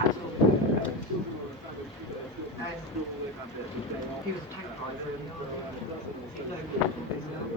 absolutely. And he was a tank driver in the army. He knows what he's talking about.